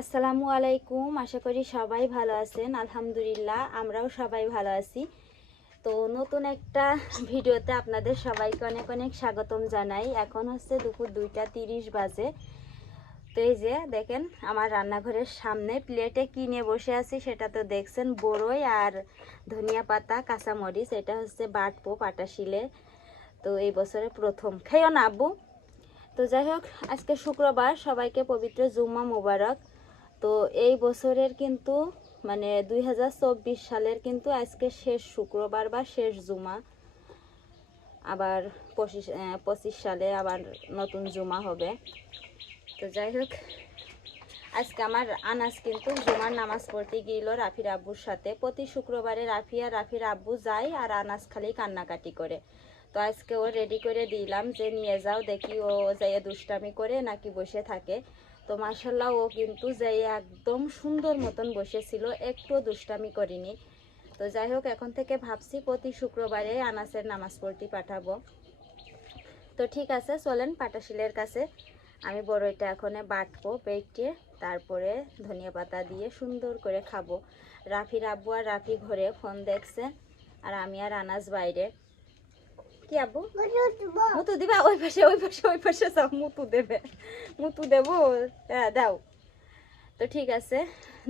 আসসালামু আলাইকুম, আশা করি সবাই ভালো আছেন। আলহামদুলিল্লাহ, আমরাও সবাই ভালো আছি। তো নতুন একটা ভিডিওতে আপনাদের সবাইকে অনেক অনেক স্বাগতম জানাই। এখন হচ্ছে দুপুর দুইটা তিরিশ বাজে। তো এই যে দেখেন, আমার রান্নাঘরের সামনে প্লেটে কিনে বসে আছি সেটা তো দেখছেন, বড়ই আর ধনিয়া পাতা, কাঁচামরিচ, এটা হচ্ছে বাটপো পাটা শিলে। তো এই বছরে প্রথম। খেয়েও না আব্বু? তো যাই হোক, আজকে শুক্রবার, সবাইকে পবিত্র জুম্মা মোবারক। তো এই বছরের কিন্তু মানে দুই হাজার চব্বিশ সালের কিন্তু আজকে শেষ শুক্রবার বা শেষ জুমা। আবার পঁচিশ পঁচিশ সালে আবার নতুন জুমা হবে। তো যাই হোক, আজকে আমার আনাস কিন্তু জুমার নামাজ পড়তে গিয়েছিল রাফির আব্বুর সাথে। প্রতি শুক্রবারে রাফি আর রাফির আব্বু যায় আর আনাজ খালি কান্নাকাটি করে। তো আজকে ও রেডি করে দিলাম যে, নিয়ে যাও, দেখি ও যাইয়ে দুষ্টামি করে নাকি বসে থাকে। তো মার্শাল্লাহ ও কিন্তু যাই একদম সুন্দর মতন বসেছিল একটু দুষ্টামি করিনি। তো যাই হোক, এখন থেকে ভাবছি প্রতি শুক্রবারে আনাসের নামাজ পড়তে পাঠাবো। তো ঠিক আছে, চলেন পাটাশিলের কাছে। আমি বড়ইটা এখন বাটবো, বেটে তারপরে ধনিয়া পাতা দিয়ে সুন্দর করে খাব। রাফির আব্বু আর রাফি ঘরে ফোন দেখছে, আর আমি আর আনাস বাইরে। কি আব্বু? মুতু দিবা? ওই পাশে ওই পাশে ওই পাশে সব মুতু দেবে। মুতু দেবো? হ্যাঁ দাও। তো ঠিক আছে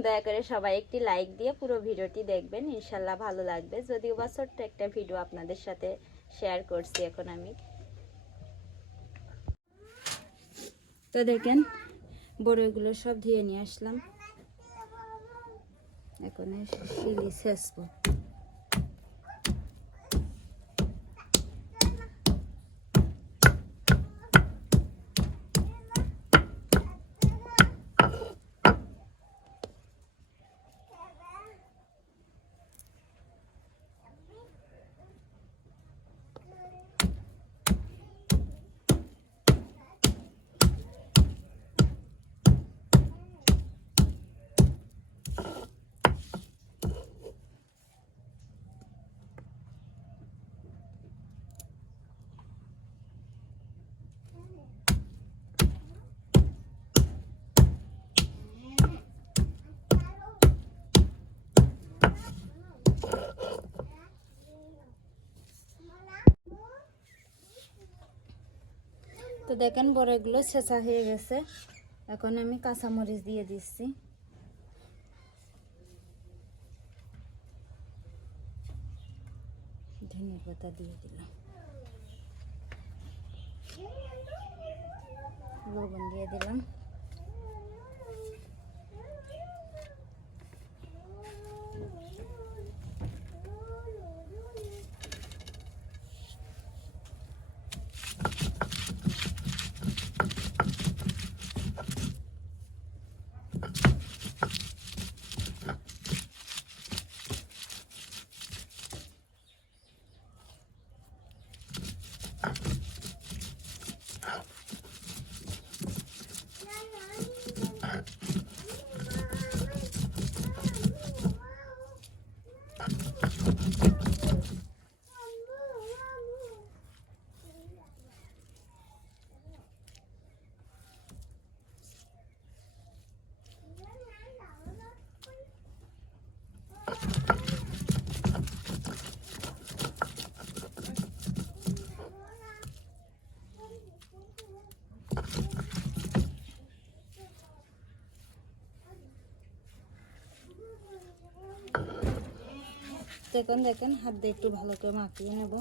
দয়া করে সবাই একটি লাইক দিয়ে পুরো ভিডিওটি দেখবেন। ইনশাল্লাহ ভালো লাগবে। যদিও বা ছোট্ট একটা ভিডিও আপনাদের সাথে শেয়ার করছি এখন আমি। তো দেখেন বড়গুলো সব ধুয়ে নিয়ে আসলাম। এখন শিলি শেষবো তো দেখেন বড়গুলো ছেঁচা হয়ে গেছে। এখন আমি কাঁচামরিচ দিয়ে দিচ্ছি। ধনে পাতা দিয়ে দিলাম। লবণ দিয়ে দিলাম। দেখুন দেখেন হাত দিয়ে একটু ভালো করে মাখিয়ে নেব।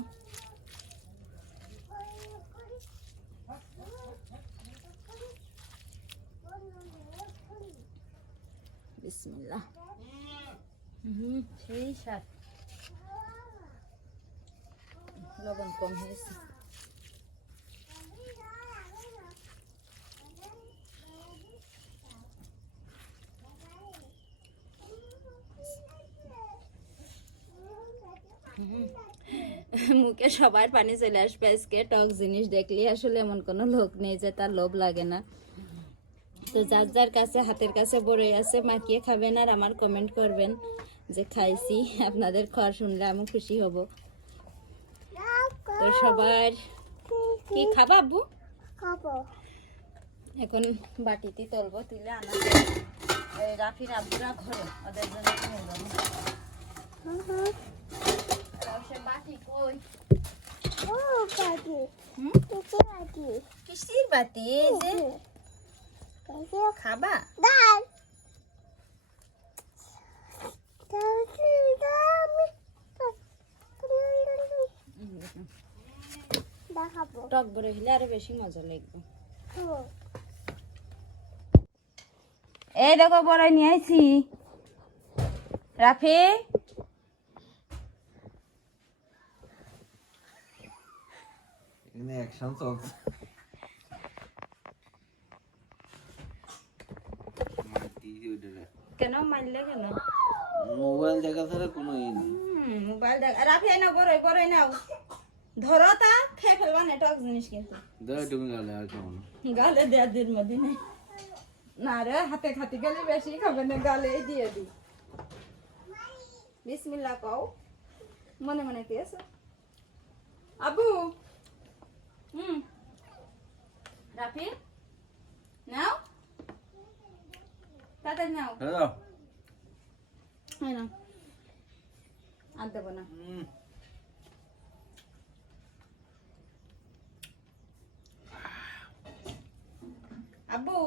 বিসমিল্লাহ। হুম সেই লবণ কম হয়েছে। মুখে সবার পানি চলে আসবে আজকে টক জিনিস দেখলে আসলে এমন কোনো লোক নেই যে তার লোভ লাগে না। তো যার যার কাছে হাতের কাছে বড়ই আছে মাখিয়ে খাবেন আর আমার কমেন্ট করবেন যে খাইছি আপনাদের খাওয়ার শুনলে আমি খুশি হব। তো সবার কি খাবা আব্বু? খাব। এখন বাটিতে তুলবো তুলে আনা এই রাফির আব্বুরা ঘরে ওদের জন্য কিনে দেবো রসে বাটি কই হুম কিসির বাটি এই যে খাবা? টক বড় হলে আরও বেশি মজা লাগবে। এই দেখো বড় নিয়ে আইছি। রাফি? এখানে অ্যাকশন চলছে। কেন? মারলে কেন? মোবাইল দেখা ছাড়া কোনো ই নেই। মোবাইল দেখ রাফি নাও বড়ই বড়ই নাও। ধরো তা খেয়ে ফেলবা না টক জিনিস কিন্তু। দেয় তুমি গেলে আর কেমন গালে দেওয়ার দিন নেই। না রে হাতে খাতে গেলে বেশি খাবে না গালে দিয়ে দি বিসমিল্লাহ কও। মনে মনে কি আছে? আবু! হুম রাফি নাও তাড়াতাড়ি নাও হ্যালো হয় না আর দেবো না আব্বু